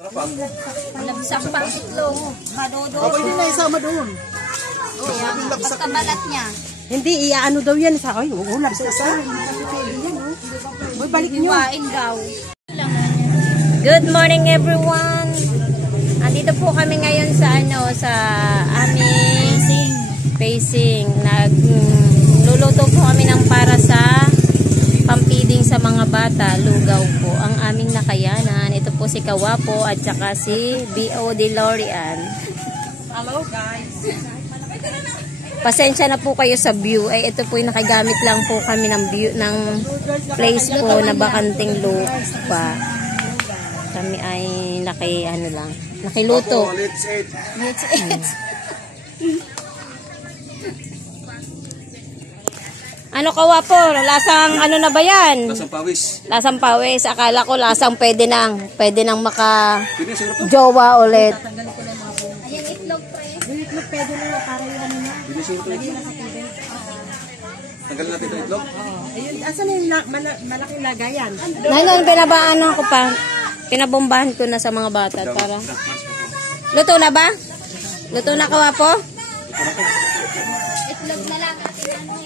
Labsak pang itlog. Madodo. Pwede na isama doon. Basta balat niya. Hindi, iaano daw yan sa... Ay, oo, labsak sa. Uy, balik nyo. Iwain daw. Good morning everyone. Andito po kami ngayon sa sa aming pacing. Nagluluto po kami ng para sa pampiding sa mga bata. Lugaw po ang aming nakayanan. Ito po si Kawapo at saka si B.O. DeLorean. Hello guys. Pasensya na po kayo sa view. Ay ito po yung nakagamit lang po kami ng view ng place po na bakanting lupa. Kami ay nakiluto. Let's eat. Let's eat. Ano Kawapo? Lasang ano na ba yan? Lasang pawis. Lasang pawis. Akala ko lasang pwede nang maka jowa ulit. Ayan itlog pre. Yung itlog pwede na para yung ano na. Tanggalin natin ito itlog. Ayun, asan na yung malaking lagayan? Ngayon, pinabombahan ko na sa mga bata para. Luto na ba? Luto na Kawapo? Itlog na lang.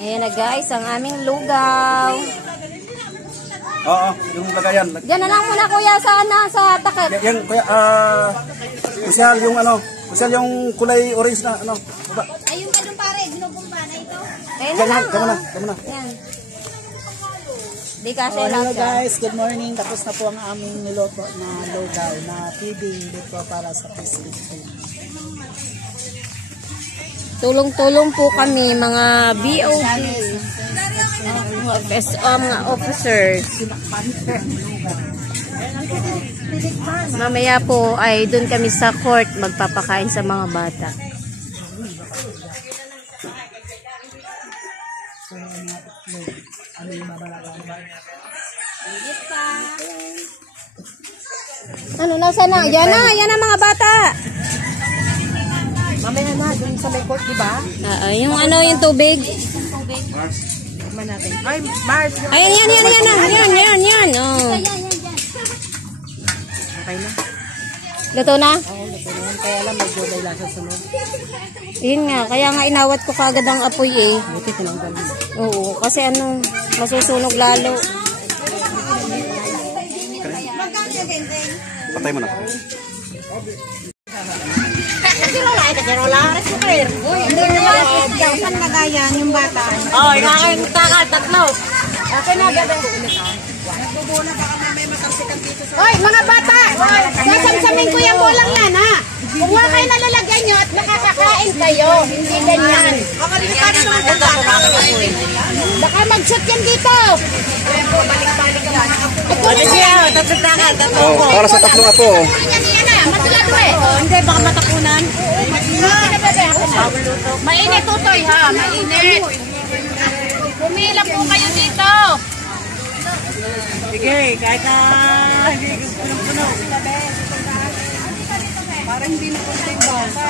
Ayan na guys, ang aming lugaw. Oo, yung lagayan. Diyan na lang muna kuya sa takip. Yan, kuya, kusyal yung kusyal yung kulay orange na baba. Ayun ka dun pare. Ginubumba na ito. Ayan na lang. Tama na. Yan. Di kasi Hello lang. guys, good morning. Tapos na po ang aming niloto na lugaw na feeding dito para sa Pacific Food. Tulong-tulong po kami mga BOD. Mga officers. Mamaya po ay doon kami sa court magpapakain sa mga bata. Ano, nasa na? Yan na mga bata. Mamaya na, dun sa may court, di ba? Yung tubig. Tikman natin. Ay, Mars. Ayan. Yan. Oh. Okay na. Luto na? Oo, luto na yan. Kaya lang, medyo may lasa sunod. Yun nga, kaya nga inawat ko kagad ang apoy eh. Buti tinanggal mo. Oo, kasi masusunog lalo. Patay mo na. Saan lagayan yung bata? Oh, inakain takal, tatlo. Okay na, bebe. Hoy, mga bata! Sasamsamin ko yung bolang yan, ha? Kumuha kayo na lalagyan nyo at nakakakain kayo. Hindi ganyan. Baka mag-shoot yan dito. Ano siya? Tatlo takal, tatlo Oh, ko. para sa tatlong apo. Yan na, matulado eh. Hindi, baka matapunan. Mainit, tutoy, ha? Mainit. Pumila po kayo dito. Sige, kahit na hindi puno-puno. Parang hindi na punta yung basa.